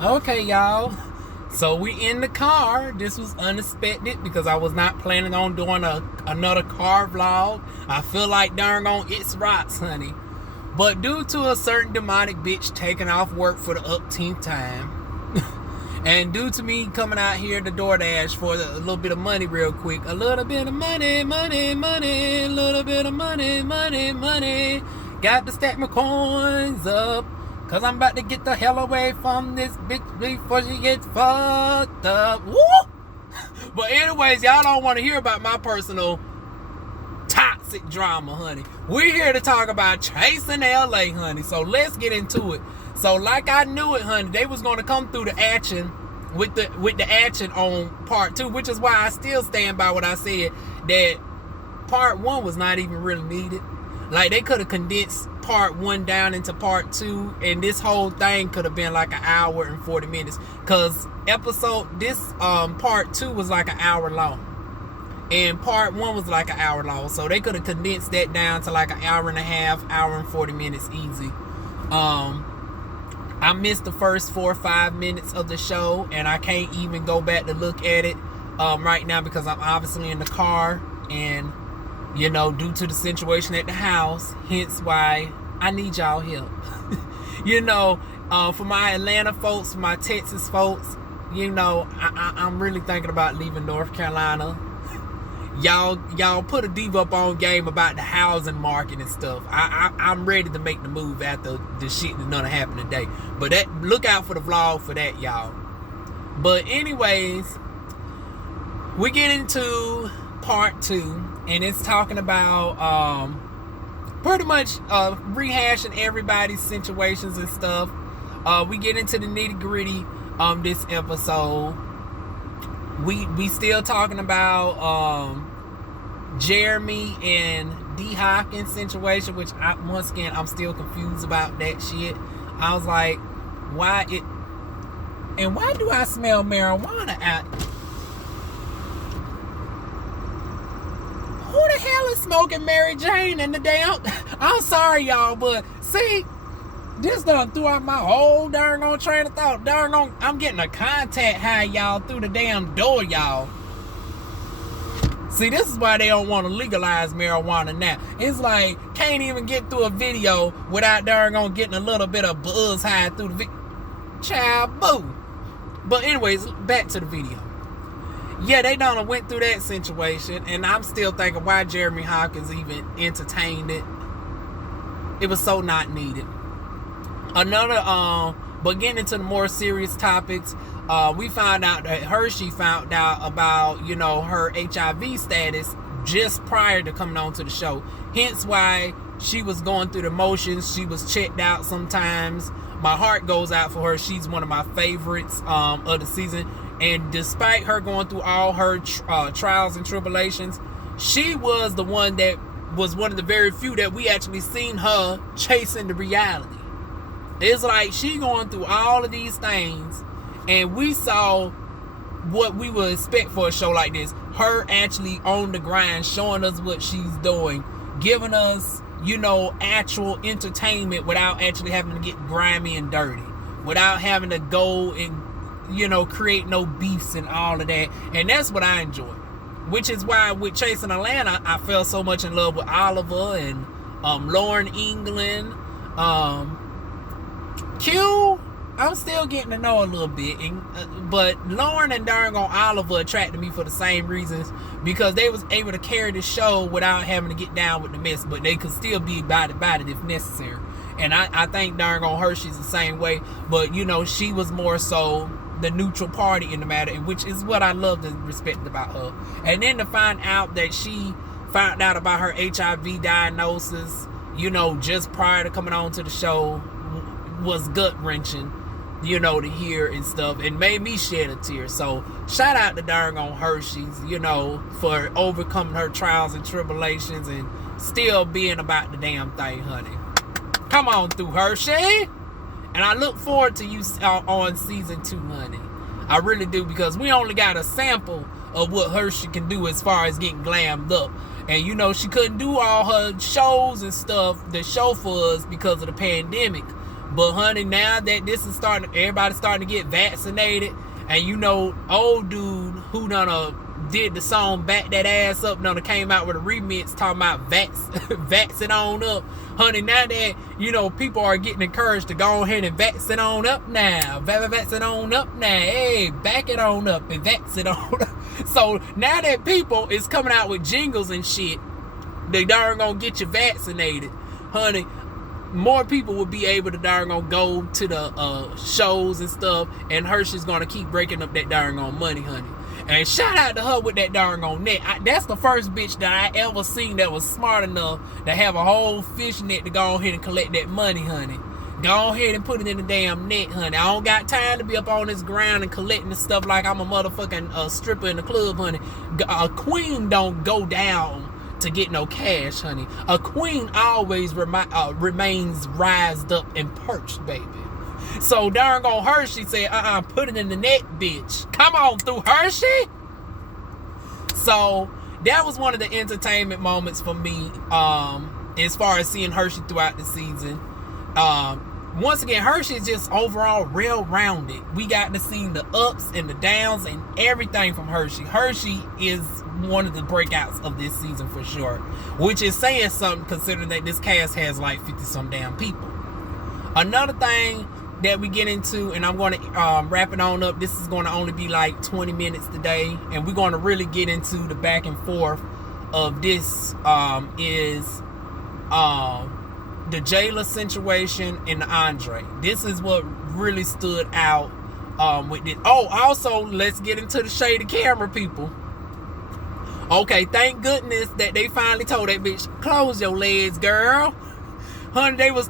Okay, y'all. So we in the car. This was unexpected because I was not planning on doing another car vlog. I feel like darn on it's rocks, honey. But due to a certain demonic bitch taking off work for the upteenth time, and due to me coming out here to DoorDash for a little bit of money real quick, a little bit of money, a little bit of money, got to stack my coins up. Cause I'm about to get the hell away from this bitch before she gets fucked up. Woo! But anyways, y'all don't want to hear about my personal toxic drama, honey. We're here to talk about chasing LA, honey. So let's get into it. So like I knew it, honey, they was going to come through the action with the action on part 2, which is why I still stand by what I said, that part 1 was not even really needed. Like, they could have condensed part 1 down into part 2, and this whole thing could have been like an hour and 40 minutes. Cause part 2 was like an hour long, and part 1 was like an hour long. So they could have condensed that down to like an hour and a half, hour and 40 minutes easy. I missed the first 4 or 5 minutes of the show, and I can't even go back to look at it right now because I'm obviously in the car, and you know, due to the situation at the house, hence why I need y'all help. You know, for my Atlanta folks, for my Texas folks, you know, I'm really thinking about leaving North Carolina. Y'all put a diva up on game about the housing market and stuff. I'm ready to make the move after the shit that done happened today. But look out for the vlog for that, y'all. But anyways, we get into part 2. And it's talking about pretty much rehashing everybody's situations and stuff. We get into the nitty gritty this episode. We still talking about Jeremy and D Hopkins situation, which once again I'm still confused about that shit. I was like, why do I smell marijuana out? Who the hell is smoking Mary Jane in the damn... I'm sorry, y'all, but see, this done threw out my whole darn on train of thought. Darn on, I'm getting a contact high, y'all, through the damn door, y'all. See, this is why they don't want to legalize marijuana now. It's like, can't even get through a video without darn on getting a little bit of buzz high through the video. Child, boo. But anyways, back to the video. Yeah, they done went through that situation, and I'm still thinking why Jeremy Hopkins even entertained it. It was so not needed. But getting into the more serious topics, we found out that Hershey found out about, you know, her HIV status just prior to coming on to the show. Hence why she was going through the motions. She was checked out sometimes. My heart goes out for her. She's one of my favorites of the season. And despite her going through all her trials and tribulations, she was the one that was one of the very few that we actually seen her chasing the reality. It's like she going through all of these things, and we saw what we would expect for a show like this. Her actually on the grind, showing us what she's doing, giving us, you know, actual entertainment without actually having to get grimy and dirty, without having to go and, you know, create no beefs and all of that. And that's what I enjoy, which is why with Chasing Atlanta I fell so much in love with Oliver and Lauren England. Q, I'm still getting to know a little bit, but Lauren and darn on Oliver attracted me for the same reasons, because they was able to carry the show without having to get down with the mess, but they could still be about it if necessary. And I think darn on her, she's the same way, but you know, she was more so the neutral party in the matter, which is what I love and respect about her. And then to find out that she found out about her HIV diagnosis, you know, just prior to coming on to the show, was gut-wrenching, you know, to hear and stuff, and made me shed a tear. So shout out to darn on Hershey's, you know, for overcoming her trials and tribulations and still being about the damn thing, honey. Come on through, Hershey. And I look forward to you on season 2, honey. I really do, because we only got a sample of what Hershey can do as far as getting glammed up. And you know, she couldn't do all her shows and stuff, the show for us, because of the pandemic. But honey, now that this is everybody's starting to get vaccinated, and you know, old dude who did the song Back That Ass Up came out with a remix talking about vax it on up. Honey, now that, you know, people are getting encouraged to go ahead and vax it on up now. Vax it on up now. Hey, back it on up and vax it on up. So now that people is coming out with jingles and shit, they darn gonna get you vaccinated. Honey, more people will be able to darn gonna go to the shows and stuff, and Hershey's gonna keep breaking up that darn on money, honey. And shout out to her with that darn on net. That's the first bitch that I ever seen that was smart enough to have a whole fish net to go ahead and collect that money, honey. Go ahead and put it in the damn net, honey. I don't got time to be up on this ground and collecting this stuff like I'm a motherfucking stripper in the club, honey. A queen don't go down to get no cash, honey. A queen always remains rised up and perched, baby. So darn on Hershey said, put it in the net, bitch. Come on through, Hershey. So that was one of the entertainment moments for me, as far as seeing Hershey throughout the season. Once again, Hershey is just overall well-rounded. We got to see the ups and the downs and everything from Hershey. Hershey is one of the breakouts of this season for sure, which is saying something considering that this cast has like 50-some damn people. Another thing that we get into, and I'm going to wrap it on up. This is going to only be like 20 minutes today, and we're going to really get into the back and forth of this is the Jayla situation and the Andre. This is what really stood out with this. Oh, also, let's get into the shady camera, people. Okay, thank goodness that they finally told that bitch, close your legs, girl. Honey, they was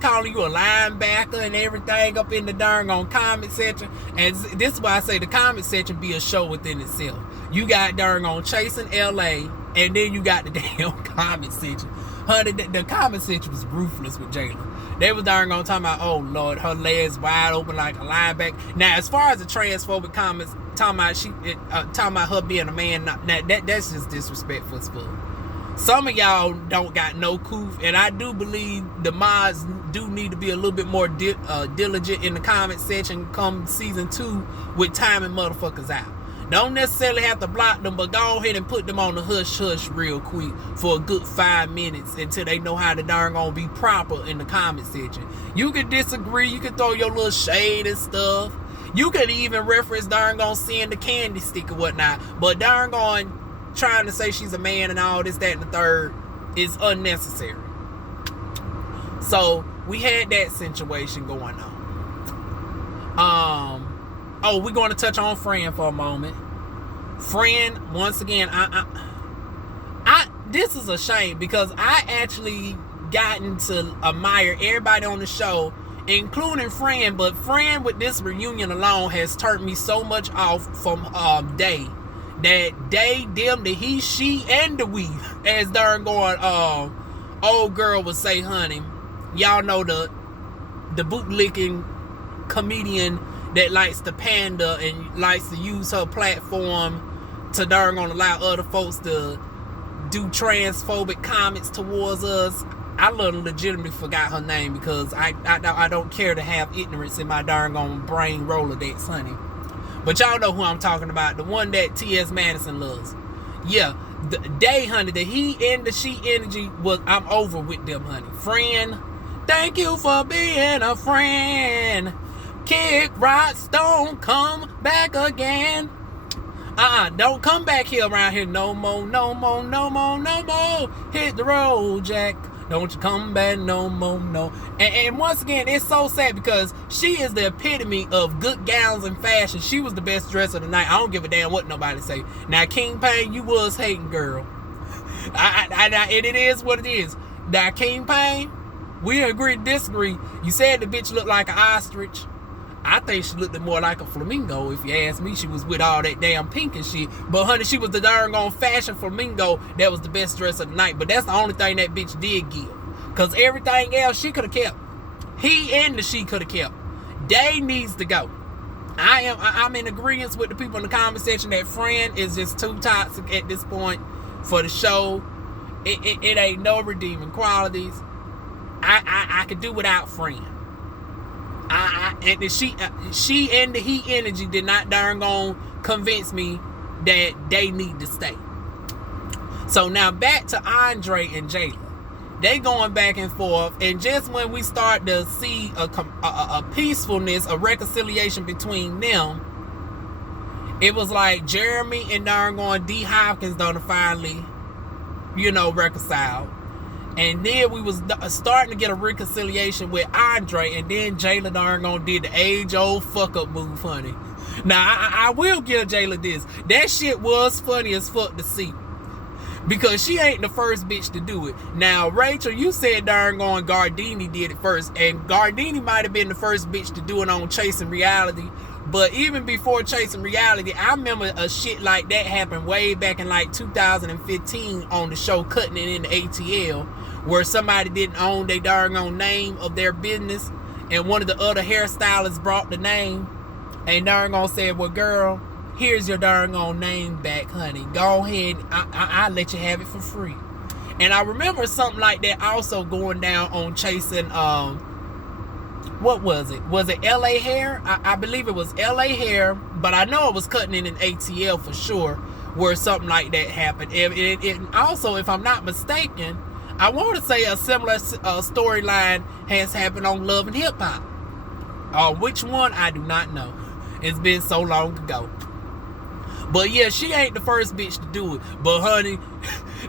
calling you a linebacker and everything up in the darn on comment section. And this is why I say the comment section be a show within itself. You got darn on Chasing LA, and then you got the damn comment section. Honey, the comment section was ruthless with Jayla. They was darn on talking about, oh Lord, her legs wide open like a linebacker. Now, as far as the transphobic comments, talking about her being a man, that's just disrespectful as fuck. Some of y'all don't got no coof, and I do believe the mods do need to be a little bit more diligent in the comment section come season 2 with timing motherfuckers out. Don't necessarily have to block them, but go ahead and put them on the hush real quick for a good 5 minutes until they know how to darn gonna be proper in the comment section. You can disagree, you can throw your little shade and stuff. You could even reference darn gonna seeing the candy stick or whatnot, but darn gone trying to say she's a man and all this, that, and the third is unnecessary. So we had that situation going on. Oh, we're going to touch on Fran for a moment. Fran, once again, this is a shame because I actually gotten to admire everybody on the show, including Fran, but Fran with this reunion alone has turned me so much off from Day. That they, them, the he, she, and the we, as darn going, old girl would say, honey, y'all know the bootlicking comedian that likes to pander and likes to use her platform to darn gonna allow other folks to do transphobic comments towards us. I legitimately forgot her name because I don't care to have ignorance in my darn gone brain Rolodex, honey. But y'all know who I'm talking about. The one that T.S. Madison loves. Yeah. They, honey, the he and the she energy was, I'm over with them, honey. Friend, thank you for being a friend. Kick, rock, stone, come back again. Don't come back here around here no more, no more, no more, no more. Hit the road, Jack. Don't you come back no more, no. And once again, it's so sad because she is the epitome of good gowns and fashion. She was the best dress of the night. I don't give a damn what nobody say. Now, King Payne, you was hating, girl. And it is what it is. Now, King Payne, we agree to disagree. You said the bitch looked like an ostrich. I think she looked more like a flamingo, if you ask me. She was with all that damn pink and shit. But honey, she was the darn gone fashion flamingo that was the best dress of the night. But that's the only thing that bitch did give. Because everything else she could have kept. He and the she could have kept. Day needs to go. I'm in agreement with the people in the comment section that Fran is just too toxic at this point for the show. It ain't no redeeming qualities. I could do without Fran. and she and the heat energy did not darn gonna convince me that they need to stay. So now back to Andre and Jayla. They going back and forth, and just when we start to see a peacefulness, a reconciliation between them, it was like Jeremy and darn going D Hopkins done finally, reconcile. And then we was starting to get a reconciliation with Andre, and then Jayla darn gonna did the age-old fuck-up move, honey. Now, I will give Jayla this. That shit was funny as fuck to see. Because she ain't the first bitch to do it. Now, Rachel, you said darn going Gardini did it first. And Gardini might have been the first bitch to do it on Chasing Reality. But even before Chasing Reality, I remember a shit like that happened way back in like 2015 on the show Cutting It in the ATL, where somebody didn't own their darn own name of their business, and one of the other hairstylists brought the name, and darn on said, well, girl, here's your darn own name back, honey. Go ahead, I'll let you have it for free. And I remember something like that also going down on Chasing, what was it? Was it LA Hair? I believe it was LA Hair, but I know it was Cutting in an ATL for sure, where something like that happened. And also, if I'm not mistaken, I want to say a similar storyline has happened on Love and Hip Hop. Which one, I do not know. It's been so long ago. But yeah, she ain't the first bitch to do it. But honey,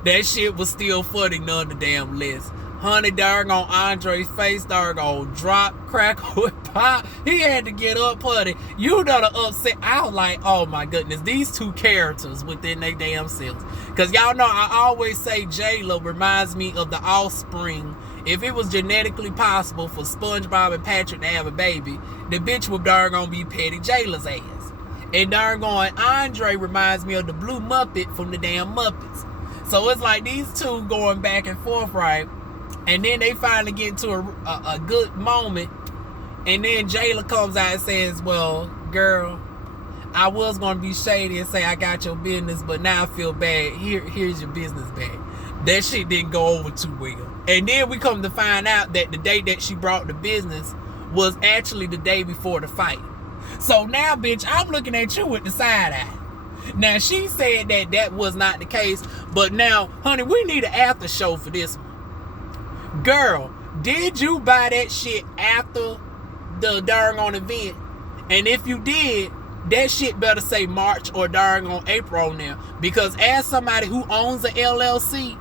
that shit was still funny none the damn less. Honey, darn on Andre's face, darn on drop, crackle, and pop. He had to get up, honey. You done upset. I was like, oh my goodness, these two characters within their damn selves. Because y'all know I always say J-Lo reminds me of the offspring. If it was genetically possible for SpongeBob and Patrick to have a baby, the bitch would darn gonna be Petty Jayla's ass. And darn going Andre reminds me of the Blue Muppet from the damn Muppets. So it's like these two going back and forth, right? And then they finally get into a good moment. And then Jayla comes out and says, well, girl, I was going to be shady and say I got your business, but now I feel bad. Here's your business back. That shit didn't go over too well. And then we come to find out that the day that she brought the business was actually the day before the fight. So now, bitch, I'm looking at you with the side eye. Now, she said that that was not the case. But now, honey, we need an after show for this one. Girl, did you buy that shit after the darn on event? And if you did, that shit better say March or darn on April now. Because as somebody who owns an LLC,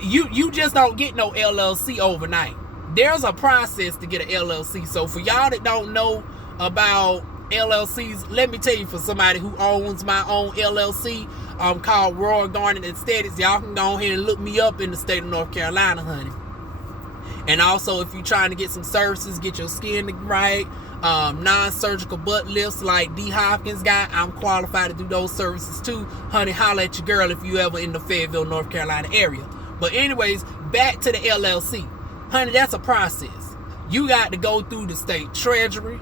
you just don't get no LLC overnight. There's a process to get an LLC. So for y'all that don't know about LLCs, let me tell you, for somebody who owns my own LLC, called Royal Garden Aesthetics, y'all can go ahead and look me up in the state of North Carolina, honey. And also, if you're trying to get some services, get your skin right, non-surgical butt lifts like D Hopkins got, I'm qualified to do those services too. Honey, holla at your girl if you ever in the Fayetteville, North Carolina area. But anyways, back to the LLC. Honey, that's a process. You got to go through the state treasury.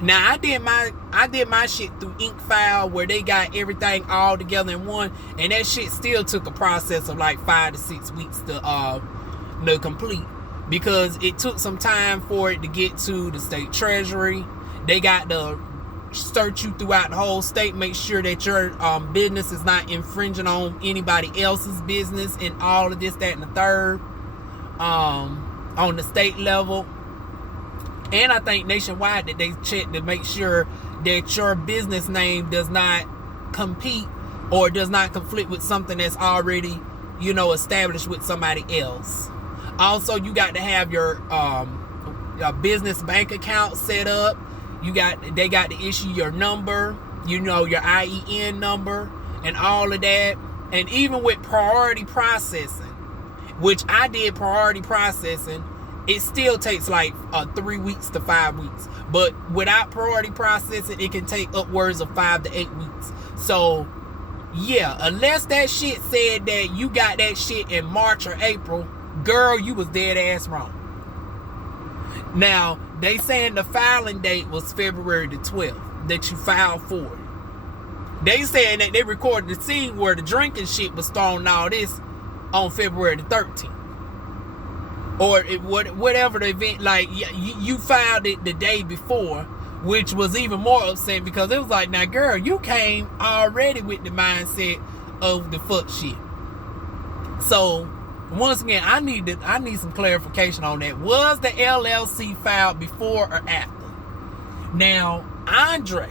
Now, I did my shit through Ink File, where they got everything all together in one, and that shit still took a process of like 5 to 6 weeks to complete. Because it took some time for it to get to the state treasury. They got to search you throughout the whole state, make sure that your business is not infringing on anybody else's business, and all of this, that, and the third, on the state level. And I think nationwide that they check to make sure that your business name does not compete or does not conflict with something that's already, established with somebody else. Also, you got to have your business bank account set up. They got to issue your number, your IEN number, and all of that. And even with priority processing, which I did priority processing, it still takes like 3 weeks to 5 weeks. But without priority processing, it can take upwards of 5 to 8 weeks. So, yeah, unless that shit said that you got that shit in March or April, girl, you was dead ass wrong. Now, they saying the filing date was February the 12th that you filed for it. They saying that they recorded the scene where the drinking shit was thrown, all this, on February the 13th. or whatever the event, like you filed it the day before, which was even more upsetting because it was like, now girl, you came already with the mindset of the fuck shit. So once again, I need some clarification on that. Was the LLC filed before or after? Now, Andre,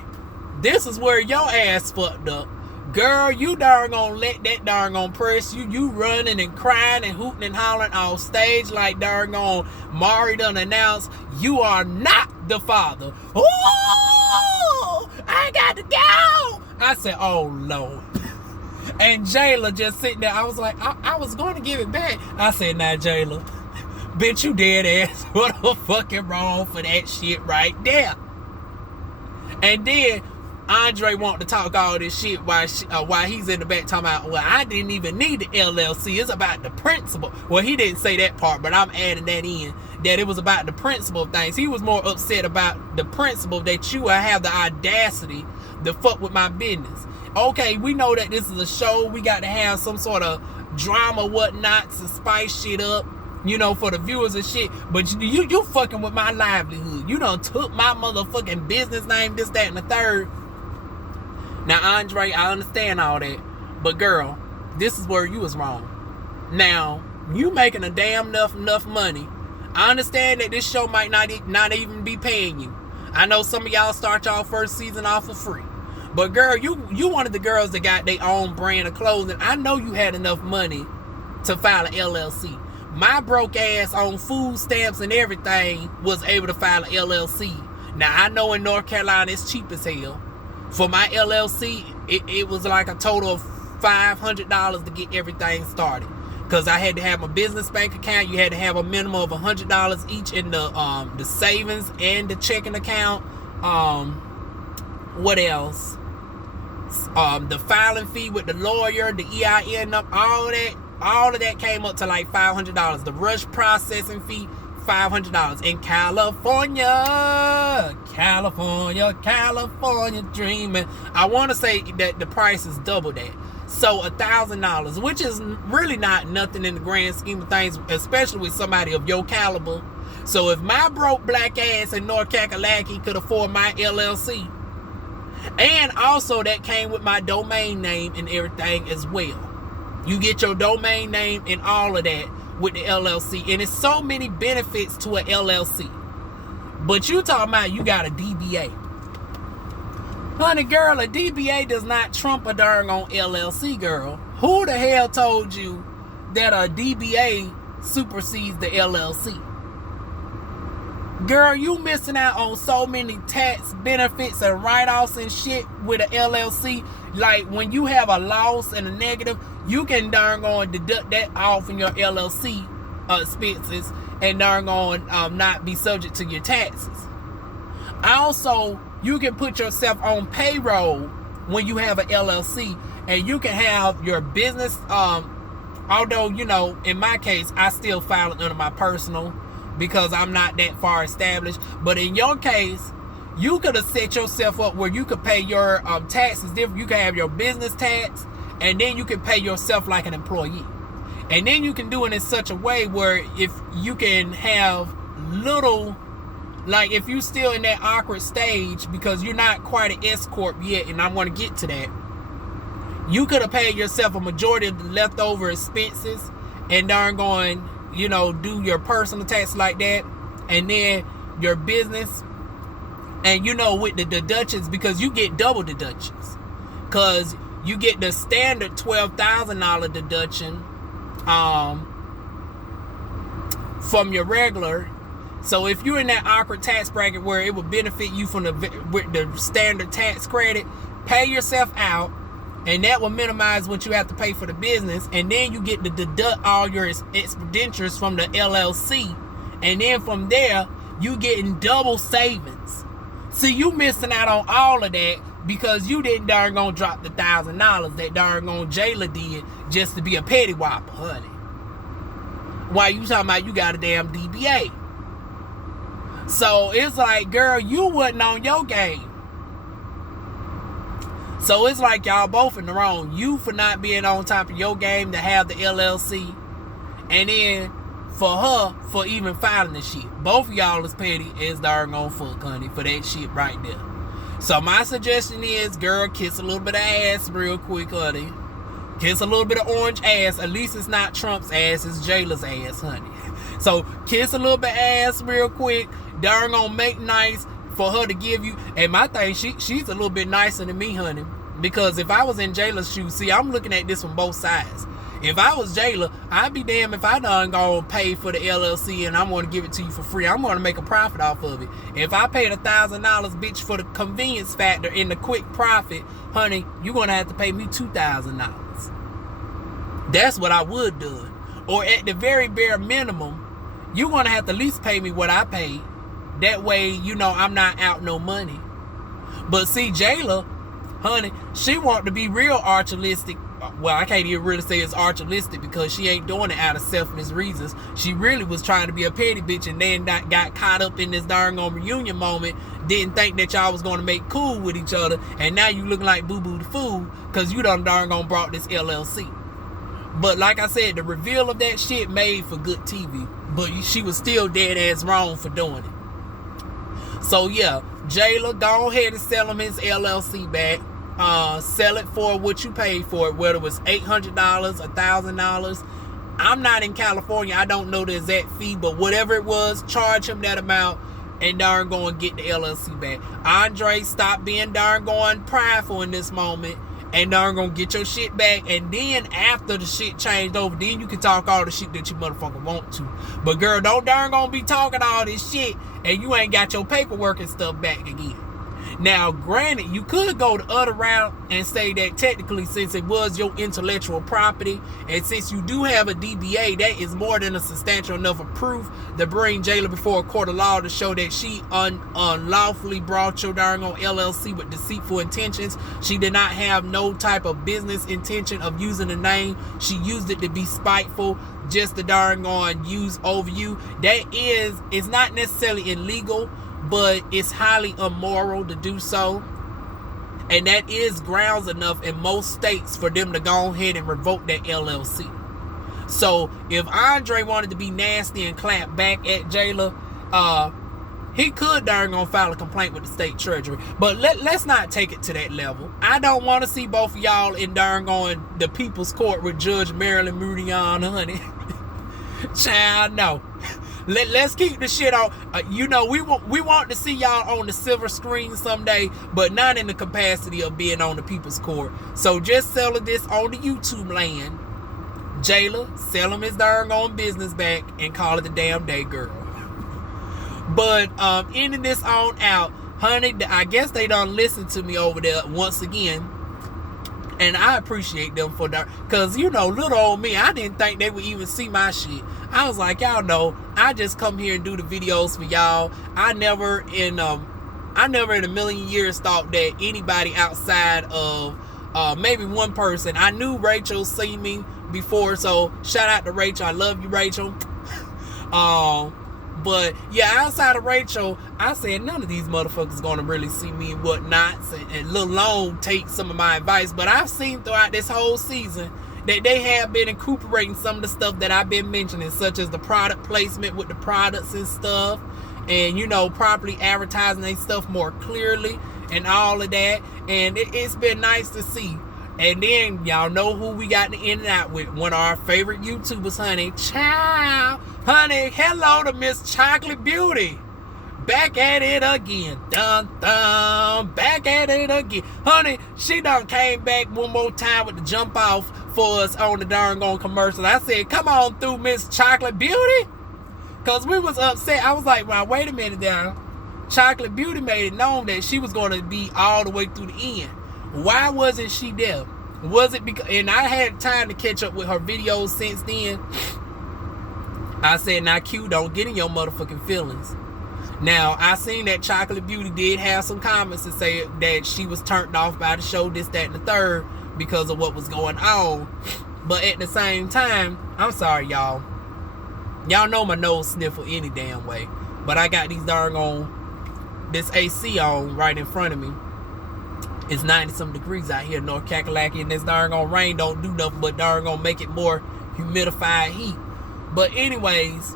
this is where your ass fucked up. Girl, you darn gonna let that darn gonna press you running and crying and hooting and hollering off stage like darn gonna Mari done announced you are not the father. Oh, I got to go. I said, oh Lord. And Jayla just sitting there. I was like, I was going to give it back. I said, nah, Jayla, bitch, you dead ass. What the fucking wrong for that shit right there? And then Andre want to talk all this shit while he's in the back talking about, well, I didn't even need the LLC. It's about the principle. Well, he didn't say that part, but I'm adding that in, that it was about the principle of things. He was more upset about the principle that you have the audacity to fuck with my business. Okay, we know that this is a show. We got to have some sort of drama, whatnot, to spice shit up, you know, for the viewers and shit. But you fucking with my livelihood. You done took my motherfucking business name, this, that, and the third. Now, Andre, I understand all that. But girl, this is where you was wrong. Now, you making a damn enough money. I understand that this show might not even be paying you. I know some of y'all start y'all first season off for free. But girl, you one of the girls that got their own brand of clothing. I know you had enough money to file an LLC. My broke ass on food stamps and everything was able to file an LLC. Now, I know in North Carolina it's cheap as hell. For my LLC, it was like a total of $500 to get everything started. Because I had to have a business bank account. You had to have a minimum of $100 each in the savings and the checking account. What else? The filing fee with the lawyer, the EIN, all of that came up to like $500. The rush processing fee, $500. In California dreaming. I want to say that the price is double that. So $1,000, which is really not nothing in the grand scheme of things, especially with somebody of your caliber. So if my broke black ass in North Kakalaki could afford my LLC, and also that came with my domain name and everything as well. You get your domain name and all of that with the LLC. And it's so many benefits to an LLC. But you talking about you got a DBA. Honey girl, a DBA does not trump a darn on LLC, girl. Who the hell told you that a DBA supersedes the LLC? Girl, you missing out on so many tax benefits and write-offs and shit with an LLC. Like when you have a loss and a negative, you can darn go and deduct that off in your LLC expenses and darn go and not be subject to your taxes. Also, you can put yourself on payroll when you have an LLC, and you can have your business, although, you know, in my case, I still file it under my personal because I'm not that far established. But in your case, you could have set yourself up where you could pay your taxes different. You can have your business tax, and then you can pay yourself like an employee. And then you can do it in such a way where if you can have little, like if you're still in that awkward stage because you're not quite an S corp yet, and I want to get to that, you could have paid yourself a majority of the leftover expenses and darn going, you know, do your personal tax like that, and then your business, and you know, with the deductions, because you get double deductions, because you get the standard $12,000 deduction from your regular. So if you're in that awkward tax bracket where it would benefit you from with the standard tax credit, pay yourself out, and that will minimize what you have to pay for the business, and then you get to deduct all your expenditures from the LLC, and then from there you getting double savings. See, you missing out on all of that because you didn't darn gonna drop the $1,000 that darn gonna Jayla did just to be a petty whopper, honey. Why you talking about you got a damn DBA? So it's like, girl, you wasn't on your game. So it's like y'all both in the wrong. You for not being on top of your game to have the LLC, and then for her for even filing the shit. Both of y'all is petty as darn on fuck, honey, for that shit right there. So my suggestion is, girl, kiss a little bit of ass real quick, honey. Kiss a little bit of orange ass. At least it's not Trump's ass, it's Jayla's ass, honey. So kiss a little bit of ass real quick. Darn gonna make nice for her to give you. And my thing, she's a little bit nicer than me, honey. Because if I was in Jayla's shoes, see, I'm looking at this from both sides. If I was Jayla, I'd be damn if I done gonna pay for the LLC and I'm gonna give it to you for free. I'm gonna make a profit off of it. If I paid $1,000, bitch, for the convenience factor and the quick profit, honey, you're gonna have to pay me $2,000. That's what I would do. Or at the very bare minimum, you're gonna have to at least pay me what I paid. That way, you know, I'm not out no money. But see, Jayla, honey, she want to be real altruistic. Well, I can't even really say it's altruistic because she ain't doing it out of selfless reasons. She really was trying to be a petty bitch and then got caught up in this darn on reunion moment. Didn't think that y'all was going to make cool with each other. And now you looking like boo-boo the fool because you done darn gone brought this LLC. But like I said, the reveal of that shit made for good TV. But she was still dead ass wrong for doing it. So yeah, Jayla, go ahead and sell him his LLC back. Sell it for what you paid for it, whether it was $800, $1,000. I'm not in California, I don't know the exact fee, but whatever it was, charge him that amount and darn go and get the LLC back. Andre, stop being darn going prideful in this moment and darn gonna get your shit back. And then after the shit changed over, then you can talk all the shit that you motherfucker want to. But girl, don't darn gonna be talking all this shit and you ain't got your paperwork and stuff back again. Now, granted, you could go the other route and say that technically, since it was your intellectual property, and since you do have a DBA, that is more than a substantial enough of proof to bring Jayla before a court of law to show that she unlawfully brought your darn on LLC with deceitful intentions. She did not have no type of business intention of using the name. She used it to be spiteful, just to darn on use over you. It's not necessarily illegal, but it's highly immoral to do so. And that is grounds enough in most states for them to go ahead and revoke that LLC. So if Andre wanted to be nasty and clap back at Jayla, he could darn gonna file a complaint with the state treasury. But let's not take it to that level. I don't want to see both of y'all in darn going the people's court with Judge Marilyn Reuion, honey. Child, no. Let's keep the shit on. You know, we want to see y'all on the silver screen someday, but not in the capacity of being on the people's court. So just selling this on the YouTube land. Jayla, sell him his darn on business back and call it a damn day, girl. But ending this on out, honey, I guess they done listen to me over there once again. And I appreciate them for that. Because, you know, little old me, I didn't think they would even see my shit. I was like, y'all know, I just come here and do the videos for y'all. I never in a million years thought that anybody outside of maybe one person. I knew Rachel seen me before, so shout out to Rachel. I love you, Rachel. But yeah, outside of Rachel, I said none of these motherfuckers gonna really see me and whatnot, and let alone take some of my advice. But I've seen throughout this whole season that they have been incorporating some of the stuff that I've been mentioning, such as the product placement with the products and stuff, and, you know, properly advertising their stuff more clearly and all of that. And it's been nice to see. And then y'all know who we got to end it out with. One of our favorite YouTubers, honey. Ciao. Honey, hello to Miss Chocolate Beauty. Back at it again. Dun, dun. Back at it again. Honey, she done came back one more time with the jump off for us on the darn gone commercial. I said, come on through, Miss Chocolate Beauty. Because we was upset. I was like, well, wait a minute now. Chocolate Beauty made it known that she was going to be all the way through the end. Why wasn't she there? Was it because, and I had time to catch up with her videos since then. I said, now Q, don't get in your motherfucking feelings. Now, I seen that Chocolate Beauty did have some comments to say that she was turned off by the show, this, that, and the third, because of what was going on. But at the same time, I'm sorry, y'all. Y'all know my nose sniffle any damn way. But I got these darn on, this AC on right in front of me. It's 90-some degrees out here in North Kakalaki, and this darn on rain don't do nothing but darn gonna make it more humidified heat. But anyways,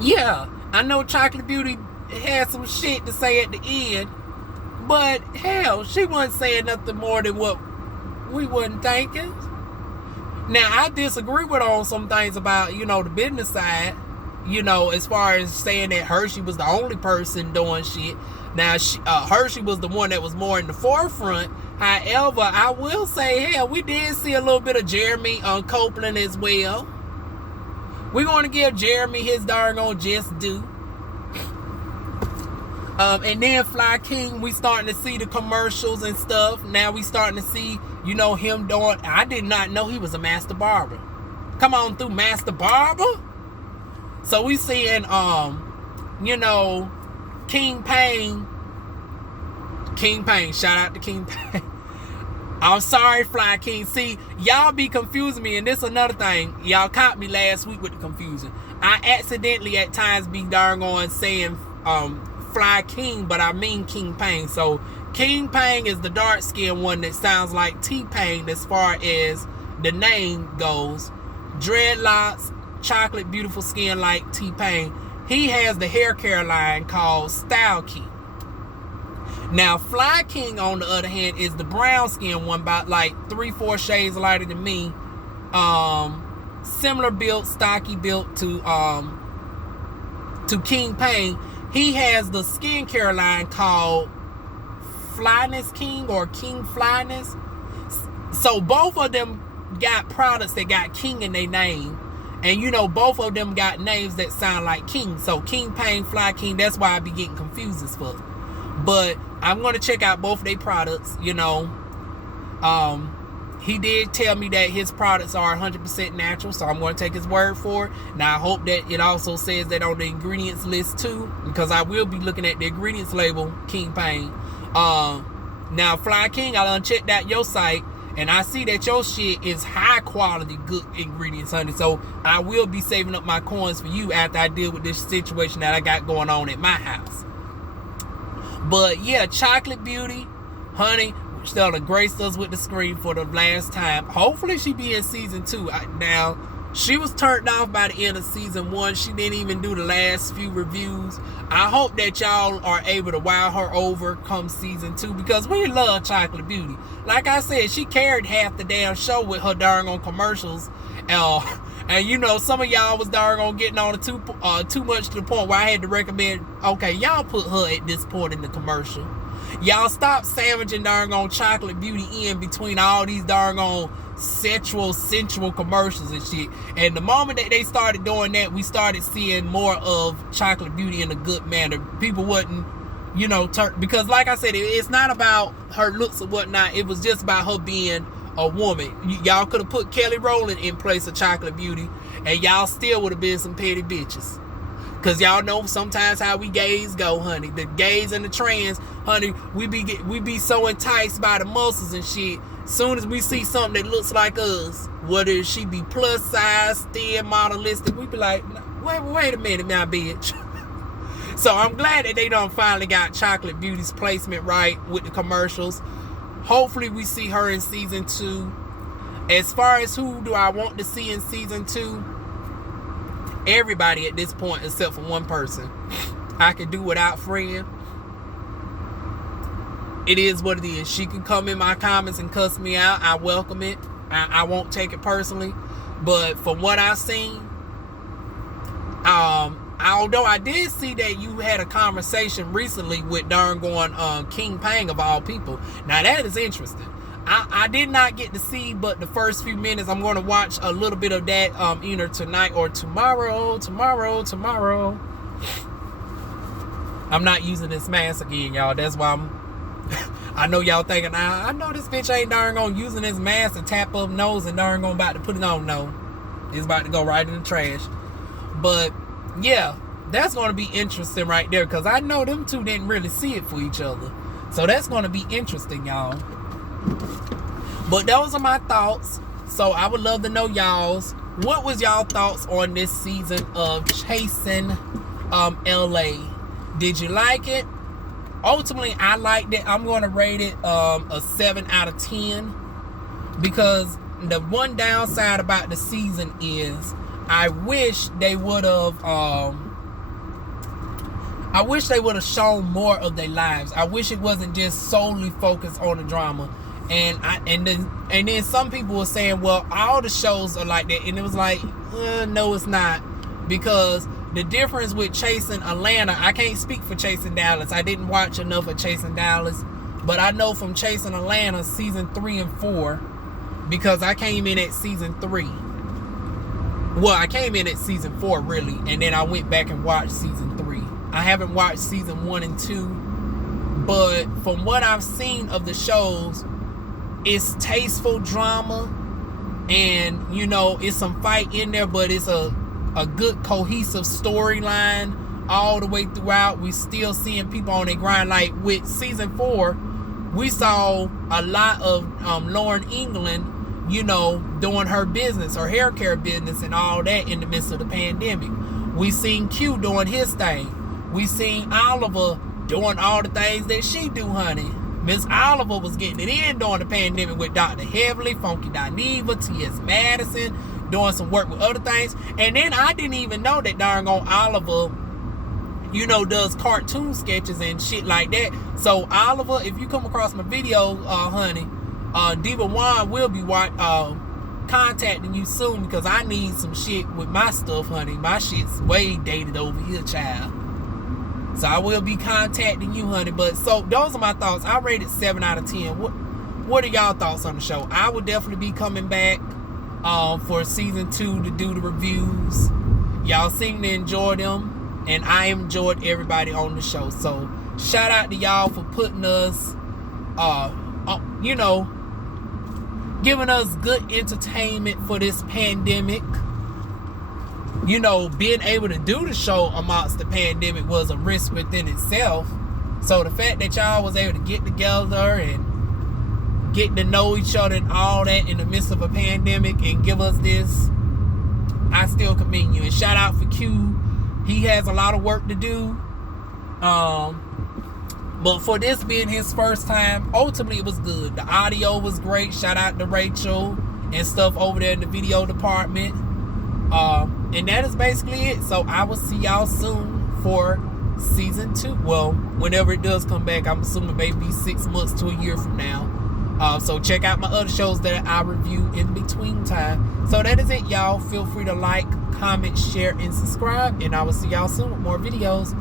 yeah, I know Chocolate Beauty had some shit to say at the end, but hell, she wasn't saying nothing more than what we wasn't thinking. Now, I disagree with her on some things about, you know, the business side, you know, as far as saying that Hershey was the only person doing shit. Now, Hershey was the one that was more in the forefront. However, I will say, hell, we did see a little bit of Jeremy Copeland as well. We're going to give Jeremy his darn on just due. And then Fly King, we starting to see the commercials and stuff. Now we starting to see, you know, him doing... I did not know he was a master barber. Come on through, master barber. So we seeing, you know, King Payne. Shout out to King Payne. I'm sorry, Fly King. See, y'all be confusing me, and this is another thing. Y'all caught me last week with the confusion. I accidentally at times be darn on saying Fly King, but I mean King Payne. So King Payne is the dark-skinned one that sounds like T-Pain as far as the name goes. Dreadlocks, chocolate, beautiful skin like T-Pain. He has the hair care line called Style King. Now, Fly King, on the other hand, is the brown skin one, about like 3-4 shades lighter than me. Similar build, stocky built to King Payne. He has the skincare line called Flyness King or King Flyness. So both of them got products that got King in their name. And you know, both of them got names that sound like King. So King Payne, Fly King, that's why I be getting confused as fuck. But I'm going to check out both of their products, you know. He did tell me that his products are 100% natural, so I'm going to take his word for it. Now, I hope that it also says that on the ingredients list, too, because I will be looking at the ingredients label, King Payne. Now, Fly King, I done checked out your site, and I see that your shit is high-quality, good ingredients, honey. So, I will be saving up my coins for you after I deal with this situation that I got going on at my house. But, yeah, Chocolate Beauty, honey, still done graced us with the screen for the last time. Hopefully she be in season 2. Now, she was turned off by the end of season 1. She didn't even do the last few reviews. I hope that y'all are able to wow her over come season 2, because we love Chocolate Beauty. Like I said, she carried half the damn show with her darn on commercials. And you know, some of y'all was darn on getting on too much to the point where I had to recommend, okay, y'all put her at this point in the commercial. Y'all stop sandwiching darn on Chocolate Beauty in between all these darn on sensual commercials and shit. And the moment that they started doing that, we started seeing more of Chocolate Beauty in a good manner. People wouldn't, you know, because like I said, it's not about her looks or whatnot. It was just about her being a woman. Y'all could have put Kelly Rowland in place of Chocolate Beauty, and y'all still would have been some petty bitches. Cause y'all know sometimes how we gays go, honey. The gays and the trans, honey, we be so enticed by the muscles and shit. Soon as we see something that looks like us, whether she be plus size, thin, modelistic, we be like, wait a minute, now, bitch. So I'm glad that they done finally got Chocolate Beauty's placement right with the commercials. Hopefully we see her in season 2. As far as who do I want to see in season 2, everybody at this point except for one person. I can do without Fred. It is what it is. She can come in my comments and cuss me out. I welcome it. I won't take it personally. But from what I've seen, although I did see that you had a conversation recently with darn going King Payne of all people. Now that is interesting. I did not get to see but the first few minutes. I'm going to watch a little bit of that either tonight or tomorrow. I'm not using this mask again, y'all. That's why I know y'all thinking, I know this bitch ain't darn gonna using this mask to tap up nose and darn gonna about to put it on. No, it's about to go right in the trash. But yeah, that's going to be interesting right there, because I know them two didn't really see it for each other. So that's going to be interesting, y'all. But those are my thoughts. So I would love to know y'all's. What was y'all thoughts on this season of Chasing LA? Did you like it? Ultimately, I liked it. I'm going to rate it a 7 out of 10. Because the one downside about the season is I wish they would have shown more of their lives. I wish it wasn't just solely focused on the drama. And then some people were saying, well, all the shows are like that, and it was like, no, it's not, because the difference with Chasing Atlanta, I can't speak for Chasing Dallas. I didn't watch enough of Chasing Dallas, but I know from Chasing Atlanta season 3 and 4, because I came in at season 3. Well, I came in at season 4 really, and then I went back and watched season 3. I haven't watched season 1 and 2, but from what I've seen of the shows, it's tasteful drama, and you know, it's some fight in there, but it's a good cohesive storyline all the way throughout. We still seeing people on their grind. Like with season 4, we saw a lot of Lauren England, you know, doing her business, her hair care business and all that in the midst of the pandemic. We seen Q doing his thing. We seen Oliver doing all the things that she do, honey. Miss Oliver was getting it in during the pandemic with Dr. Heavenly, Funky Dineva, T.S. Madison, doing some work with other things. And then I didn't even know that darn on Oliver, you know, does cartoon sketches and shit like that. So Oliver, if you come across my video, honey, DivaWuan will be contacting you soon, because I need some shit with my stuff, honey. My shit's way dated over here, child. So I will be contacting you, honey. But so those are my thoughts. I rated 7 out of 10. What are y'all thoughts on the show? I will definitely be coming back for season 2 to do the reviews. Y'all seem to enjoy them, and I enjoyed everybody on the show. So shout out to y'all for putting us, you know, giving us good entertainment for this pandemic. You know, being able to do the show amongst the pandemic was a risk within itself. So the fact that y'all was able to get together and get to know each other and all that in the midst of a pandemic and give us this, I still commend you. And shout out for Q. He has a lot of work to do. But for this being his first time, ultimately it was good. The audio was great. Shout out to Rachel and stuff over there in the video department. And that is basically it. So I will see y'all soon for season 2. Well, whenever it does come back, I'm assuming maybe 6 months to a year from now. So check out my other shows that I review in between time. So that is it, y'all. Feel free to like, comment, share, and subscribe. And I will see y'all soon with more videos.